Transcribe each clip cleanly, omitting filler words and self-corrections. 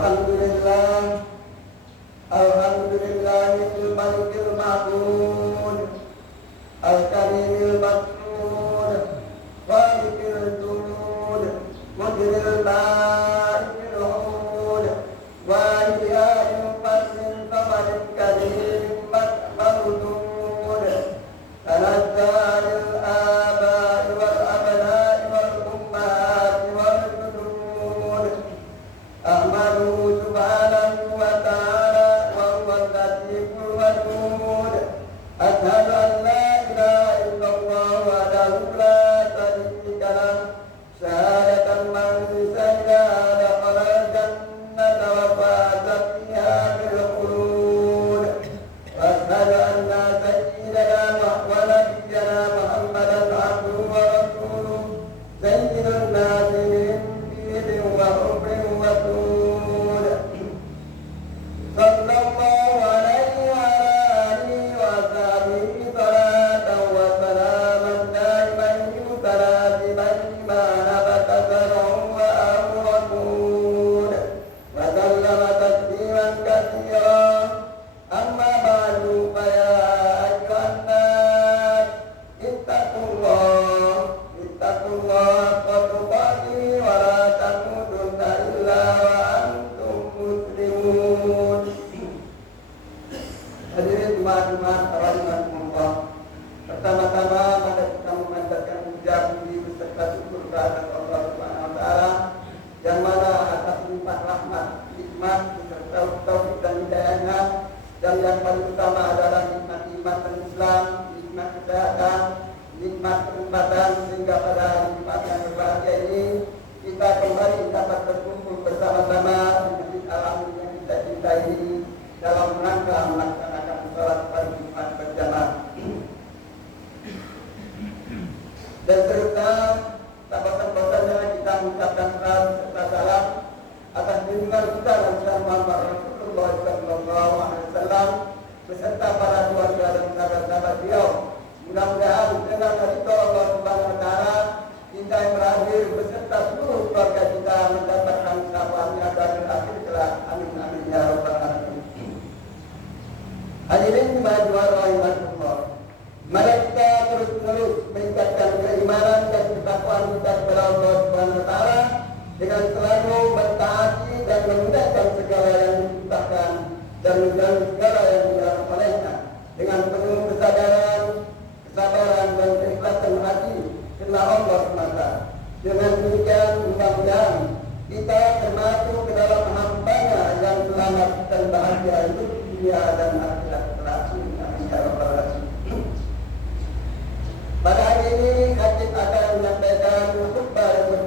Alhamdulillah, Alhamdulillahil malikil ma'bud, Al-karimil maksud, Walikil julud, Mujril ba'ikil hud, Wahiyahil fasil fawarid karim ma'mudud, Tanazzalil aba'i wal abna'i wal ummati wal judud, Ahmadu subhanahu wa ta'ala wa huwa al-latiful wadud. Asyhadu an la ilaha illallah wahdahu la syarika lah, syahadatan man syahida dakhala jannata wa faza fiha bil khulud. Wa asyhadu anna sayyidana wa nabiyyana Muhammadan abduhu wa rasuluh, sayyidun nasi min bidin wa hubrin wa tud. Sallallahu alaihi wa alihi wa sahbihi salatan wa salaman daiman yutaraziban lima nabata sar'un wa amratun, wa sallama tasliman katsiran. Amma ba'du fa ya ayyuhan nas ittaqullah haqqa tuqatih wa la tamutunna illa wa antum muslimun. Hadirin jemaah-jemaah rahimakumullah. Pertama-tama mari kita memanjatkan puji beserta syukur kehadirat Allah Subhanahu wa taala yang mana atas limpah rahmat, hikmat beserta taufik dan hidayahnya, dan yang paling utama adalah nikmat iman dan Islam, nikmat kesehatan, nikmat kesempatan, sehingga pada hari Jumat yang berbahagia ini kita kembali dapat berkumpul bersama-sama di Masjid Al-Amin yang kita cintai ini dalam rangka melaksanakan sholat pada Jumat berjamaah. Dan serta tak bosan-bosannya kita mengucapkan serta salam atas junjungan kita Nabi Muhammad Rasulullah sallallahu alaihi wasallam beserta para keluarga dan sahabat-sahabat beliau. Mudah-mudahan dengan ridho Allah Subhanahu wa taala kita yang berakhir beserta seluruh keluarga kita mendapatkan syafaatnya dan akhir kelak. Amin amin ya rabbal alamin. Hadirin jemaah rahimakumullah. Mari kita terus-menerus meningkatkan keimanan dan ketakwaan kita kepada Allah Subhanahu wa taala dengan selalu mentaati dan mengerjakan segala yang diperintahkan dan menjauhi segala yang dilarang olehnya dengan penuh kesadaran, kesabaran dan keikhlasan hati karena Allah semata. Dengan demikian mudah-mudahan kita termasuk ke dalam hamba-Nya yang selamat dan bahagia hidup dunia dan akhirat kelak. Amin ya rabbal alamin. Pada hari ini Khatib akan menyampaikan khutbah yang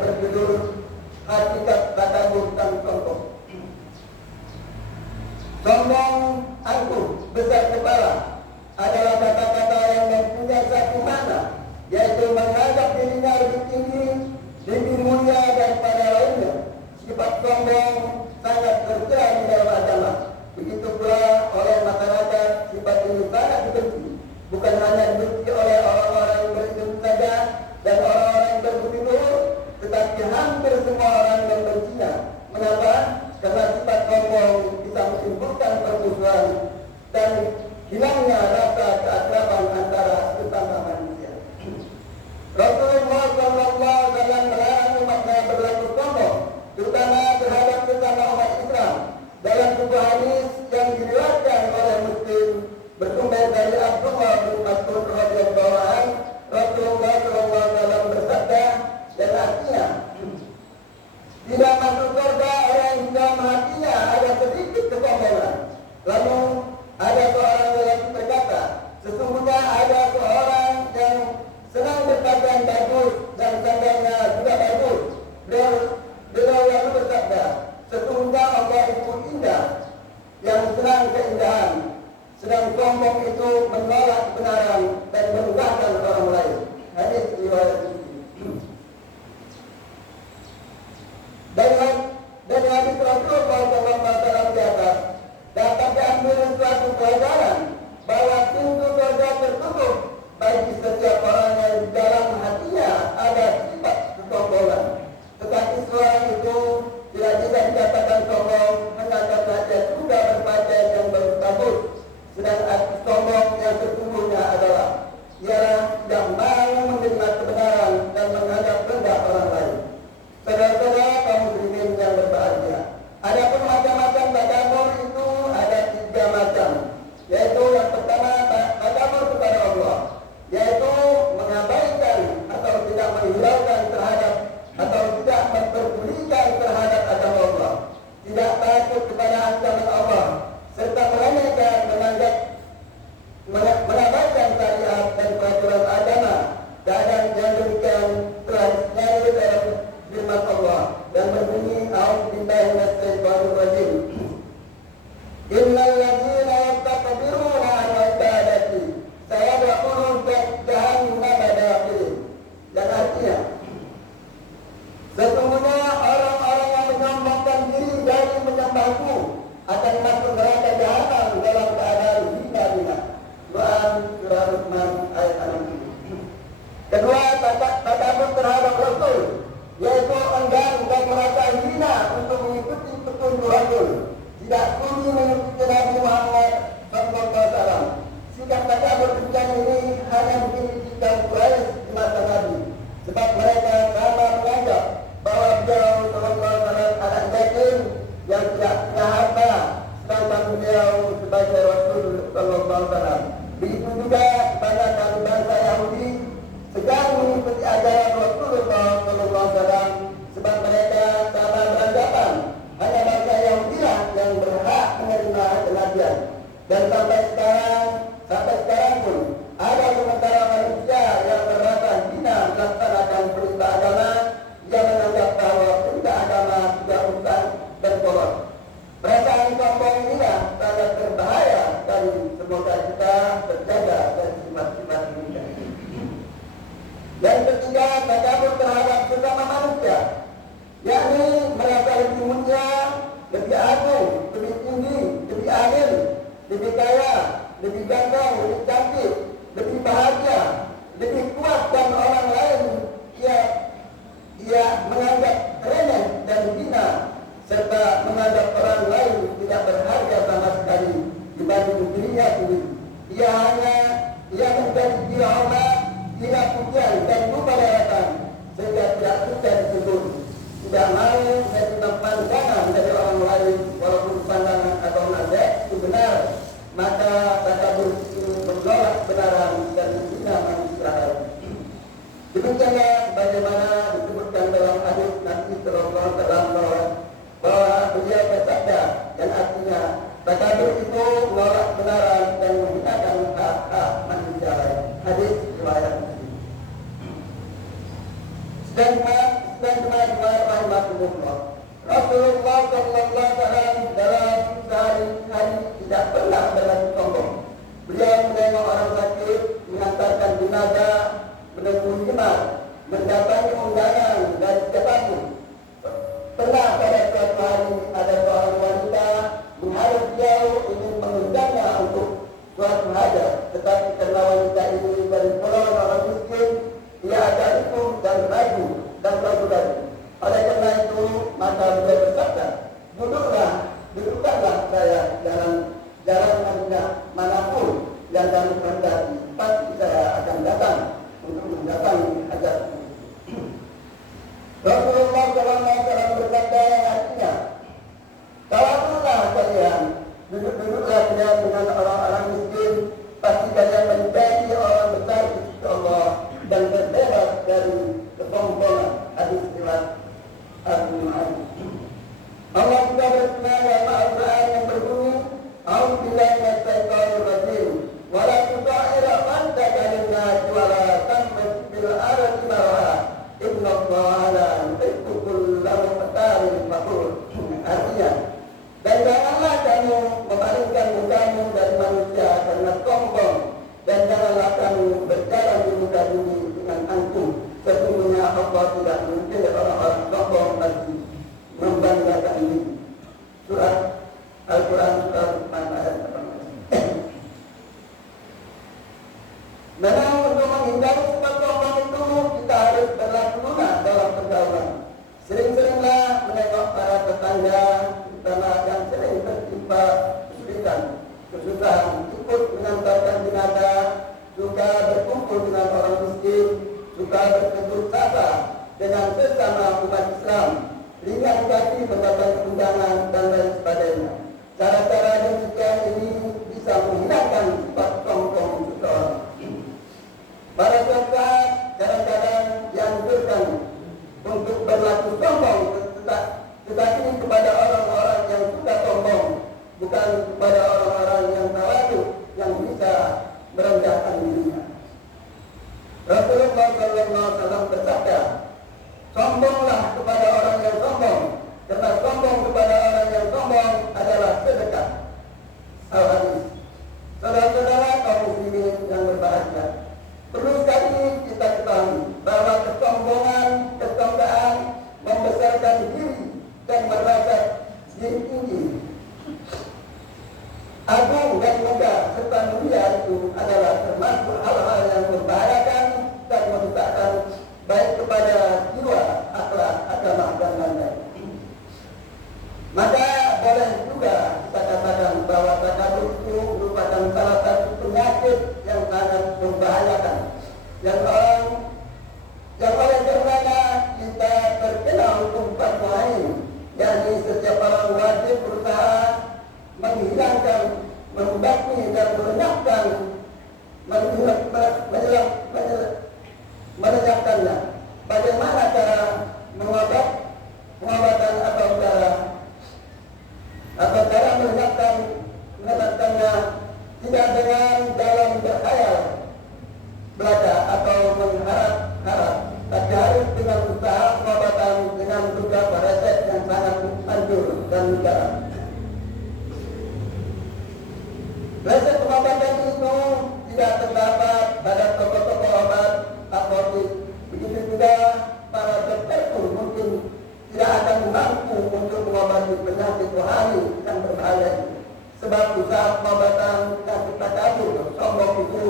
berjudul Hakikat Takabur dan Sombong. Sombong, angkuh, besar kepala adalah kata-kata yang mempunyai satu makna, yaitu menganggap dirinya lebih tinggi, lebih mulia daripada lainnya. Sifat sombong sangat tercela di dalam agama. Begitu pula oleh masyarakat, sifat ini sangat dibenci. Bukan hanya dibenci oleh orang-orang yang berilmu saja dan orang-orang yang berbudi luhur, tetapi hampir semua orang membencinya. Mengapa? Karena sifat sombong bisa menimbulkan permusuhan dan hilangnya rasa keakraban antara sesama manusia. Rasulullah sallallahu alaihi wasallam melarang umatnya berlaku sombong, terutama terhadap sesama umat Islam. Dalam sebuah hadis yang diriwayatkan oleh Muslim bersumber dari Abdullah bin Mas'ud radhiyallahu anhu, Rasulullah sallallahu alaihi wasallam bersabda yang artinya, tidak masuk surga orang yang dalam hatinya ada sedikit kesombongan. Lalu ada seorang lelaki berkata, sesungguhnya ada seorang yang senang berpakaian bagus dan sandalnya juga bagus. Beliau lalu bersabda, sesungguhnya Allah itu indah, yang senang keindahan, sedang sombong itu menolak kebenaran dan merendahkan orang lain. Hadis riwayat Muslim. Dari hadis Rasulullah SAW di atas dapat diambil suatu pelajaran bahwa pintu surga tertutup bagi setiap orang yang di dalam hatinya ada sifat kesombongan. Tetapi seorang itu tidak bisa surah Luqman ayat 6. Kedua, takabur terhadap Rasul, yaitu enggan dan merasa hina untuk mengikuti petunjuk Rasul, tidak sudi mengikuti Nabi Muhammad SAW. Sikap takabur demikian ini hanya dimiliki kaum Quraisy di masa Nabi, sebab mereka sama menganggap bahwa beliau SAW anak yatim yang tidak punya harta, sedangkan beliau sebagai Rasul SAW. Begitu juga kebanyakan bangsa Yahudi sedang mengikuti ajaran Rasulullah SAW, sebab mereka sama beranggapan hanya bangsa Yahudilah yang berhak menerima kenabian. Dan sampai sekarang pun ada sementara manusia yang merasa hina melaksanakan perintah agama, yang menganggap bahwa perintah agama sudah rusak dan kotor. Perasaan sombong inilah sangat berbahaya, dan semoga kita terjaga dari sifat-sifat ini. Yang ketiga, takabur terhadap sesama manusia, yakni merasa lebih mulia, lebih agung, lebih tinggi, lebih adil, lebih kaya, lebih ganteng, lebih cantik, lebih bahagia, lebih kuat dan orang lain ia menganggap remeh dan hina, serta menganggap orang lain tidak berharga sama sekali dibanding dirinya sendiri. Ia menjadi gila hormat, gila pujian dan lupa daratan, sehingga tidak bisa disebut, tidak mau menjadi pandangan dari orang lain walaupun pandangan atau nasihat itu benar, maka takabur itu menolak kebenaran dan menghina manusia lain. Demikianlah bagaimana disebutkan dalam hadis Nabi Sallallahu Alaihi Wasallam bahwa beliau bersabda, dan artinya takabur itu menolak kebenaran dan menghinakan hak-hak manusia lain. Hadis riwayat Muslim. Dan teman-teman rahimahullah, Rasulullah Sallallahu Alaihi Wasallam dalam sehari-hari tidak pernah berlaku sombong. Beliau menengok orang sakit, mengantarkan jenazah, menunggu jimat, mendatangi undangan dari siapapun. Pernah pada suatu hari ada seorang wanita mengharap beliau ingin mengundangnya untuk suatu hajat, tetapi karena wanita ini dari golongan orang miskin, ia agak itu dan ragu lagi. Oleh karena itu, maka beliau bersabda, dudukkanlah saya jalan manapun yang kami kehendaki, pasti saya akan datang untuk mendatangi hajat. Rasulullah SAW bersabda yang artinya, tawakkallah kalian, duduklah kalian dengan orang-orang miskin, pasti kalian menjadi orang besar di sisi Allah dan terbebas dari kesombongan. Hadis riwayat Abu Muhammad. Allah juga berfirman dalam Al-Quran yang berbunyi, A'udzubillahi minasyaitonir rajim, wa la tuta'ir khaddaka lin-nasi wa la tamshi fil ardi maraha, innallaha la yuhibbu kulla mukhtalin fakhur. Artinya, dan janganlah kamu memalingkan mukamu dari manusia karena sombong, dan janganlah kamu berjalan di muka bumi dengan angkuh. Sesungguhnya Allah tidak mungkin orang-orang sombong lagi membanggakan diri. Surat Al-Quran surah ayat 18. Memang untuk menghindari sifat sombong itu kita harus berlaku lunak dalam pergaulan. Sering-seringlah menengok para tetangga, terutama yang sering tertimpa kesusahan, ikut mengantarkan jenazah, juga berkumpul dengan orang miskin, juga bertegur sapa dengan sesama umat Islam, ringan kaki mendapat undangan dan lain sebagainya. Cara-cara demikian ini bisa menghilangkan sifat sombong seseorang. Pada suatu saat kadang-kadang dianjurkan untuk berlaku sombong, tetapi kepada orang-orang yang suka sombong, bukan kepada orang-orang yang tawadhu, yang bisa merendahkan dirinya. Rasulullah SAW bersabda, sombonglah kepada orang yang sombong, karena sombong kepada orang yang sombong adalah sedekah. Al-Hadis. Saudara-saudara kaum muslimin yang berbahagia, perlu sekali kita ketahui bahwa kesombongan, kesombongan membesarkan diri dan merasa diri tinggi, agung dan megah serta mulia itu adalah merenyahkannya. Bagaimana cara pengobatan atau cara merenyahkannya, tidak dengan dalam berkhayal belaka atau mengharap-harap, tapi harus dengan usaha pengobatan dengan beberapa resep yang sangat manjur dan mujarab. Resep pengobatan itu tidak terdapat pada toko-toko obat apotek. Begitu juga para dokter pun mungkin tidak akan mampu untuk mengobati penyakit rohani yang berbahaya. Sebab usaha pengobatan yang kita kabur sombong itu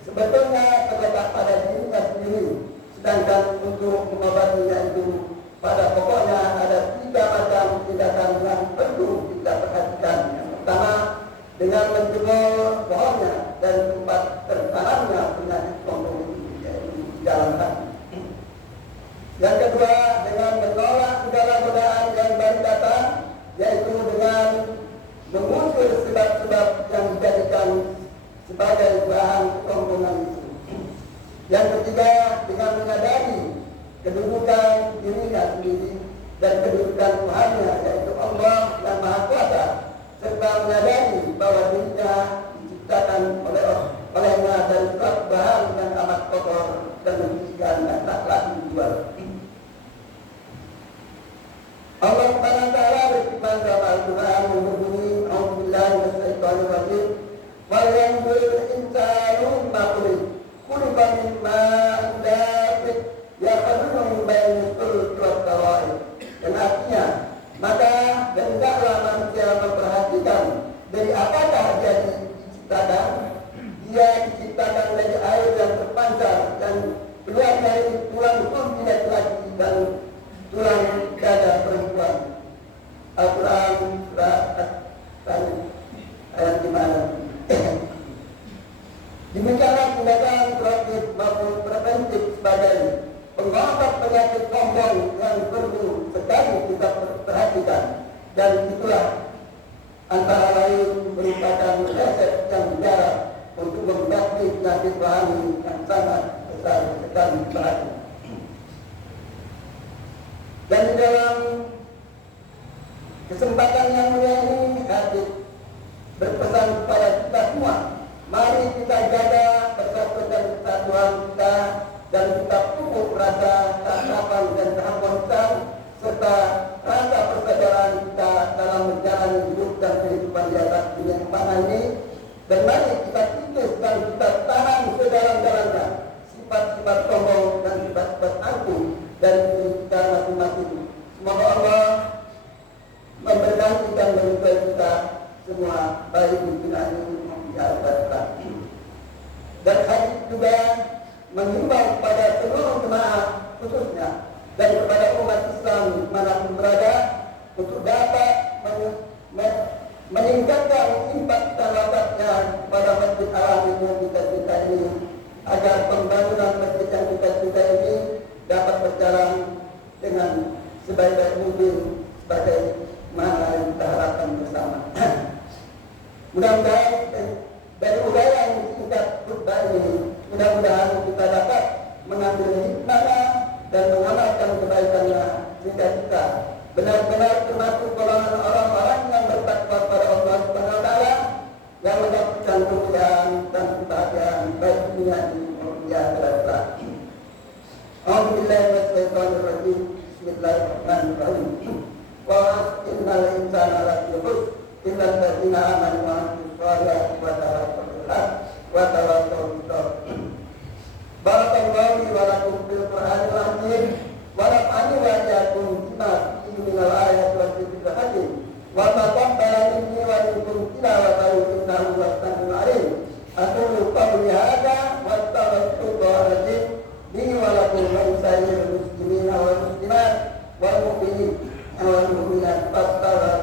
sebetulnya terletak pada dirinya sendiri. Sedangkan untuk mengobatinya itu pada pokoknya ada 3 macam tindakan yang perlu kita perhatikan. Yang pertama, dengan menjemur pohonnya dan tempat tertanamnya penyakit sombong itu, yaitu di dalam hati. Yang kedua, dengan menolak segala godaan yang baru datang, yaitu dengan mengusir sebab-sebab yang dijadikan sebagai bahan kesombongan itu. Yang ketiga, dengan menyadari kedudukan dirinya sendiri dan kedudukan Tuhannya, yaitu Allah yang Maha Kuasa, serta menyadari bahwa dirinya diciptakan olehnya dari suatu bahan yang amat kotor dan menjijikan dan tak lagi dijual. Allah Subhanahu wa taala berfirman dalam Al-Qur'an yang berbunyi, "A'udzubillahi minasyaitonir rajim. Wal yanzuril insanu mimma khuliq. Khuliqa min ma'in dafiq yakhruju min baini sulbi wat tara'ib." Dan artinya, maka hendaklah manusia memperhatikan dari apakah dia diciptakan. Dia diciptakan dari air yang terpancar dan keluar dari tulang sulbi laki-laki dan tulang dada perempuan. Al-Quran surah At-Tarik ayat 5. Demikianlah tindakan proaktif maupun preventif sebagai pengobat penyakit sombong yang perlu sekali kita perhatikan, dan itulah antara lain merupakan resep yang mujarab untuk mengobati penyakit rohani yang sangat besar sekali berarti. Dan di dalam kesempatan yang mulia ini, hadis berpesan kepada kita semua, mari kita jaga persatuan kesatuan kita dan kita pupuk rasa keakraban dan keharmonisan serta rasa persaudaraan kita dalam menjalani hidup dan kehidupan di atas dunia mana ini. Dan mari kita kikis dan kita tahan sedalam-dalamnya sifat-sifat sombong dan sifat-sifat angkuh dari diri kita masing-masing. Semoga Allah memberkati dan meridhai kita semua, baik di dunia ini maupun di akhirat. Dan hadis juga mengimbau kepada seluruh jemaah khususnya dan kepada umat Islam manapun berada untuk dapat meningkatkan impak dan wakafnya pada masjid Al-Amin yang kita ini, agar pembangunan masjid yang kita ini dapat berjalan dengan sebaik-baik mungkin sebagai mana yang kita harapkan bersama. Mudah-mudahan dari uraian singkat khutbah ini, mudah-mudahan kita dapat mengambil hikmahnya dan mengamalkan kebaikannya sehingga kita benar-benar termasuk golongan orang-orang yang bertakwa kepada Allah Subhanahu wa taala, yang mendapatkan kemuliaan dan kebahagiaan baik dunia ini maupun di akhirat. A'udzubillahi minasyaitonir rajim. Bismillahirrahmanirrahim. Wa innal insana lafi khusr illa alladziina aamanu wa 'amilus shalihati wa tawassaw bil haqqi wa tawassaw bis sabr. Barakallahu li wa lakum fil Qur'anil 'azim wa nafa'ani wa iyyakum bima fihi minal ayati wa dzikril hakim. Wa taqabbala minni wa minkum tilawatahu innahu huwas samiul 'alim. Aqulu qawli hadza wa astaghfirullahaladzim li wa lakum wa lisa'iril muslimina wal muslimat wal mu'minin wal mu'minat fastaghfiruhu